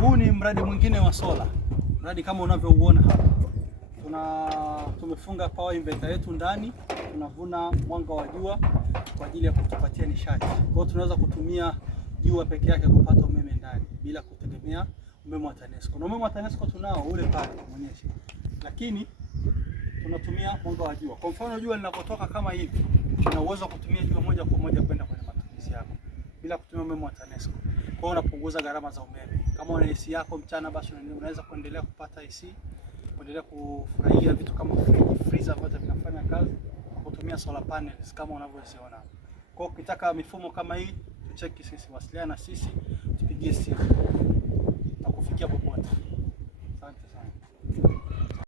Huu ni mradi mwingine wa sola. Mradi kama unavyouona hapa. Tumefunga power inverter yetu ndani, tunavuna mwanga wa jua kwa ajili ya kutupatia nishati. Kwa hiyo tunaweza kutumia jua peke yake kupata umeme ndani bila kutegemea umeme wa TANESCO. Na umeme wa TANESCO tunao ule pale muonyeshe. Lakini tunatumia mwanga wa jua. Kwa mfano jua linapotoka kama hivi, una uwezo wa kutumia jua moja kwa moja kwenda kwenye matumizi yako bila kutumia umeme wa TANESCO. Kwa hiyo unapunguza gharama za umeme. Kama una AC yako mchana, basi unaweza kuendelea kupata AC, kuendelea kufurahia vitu kama freezer ambavyo vinafanya kazi kwa kutumia solar panels kama unavyoziona. Kwa hiyo ukitaka mifumo kama hii, tucheki sisi, wasiliana na sisi, tupigie simu na kufikia popote.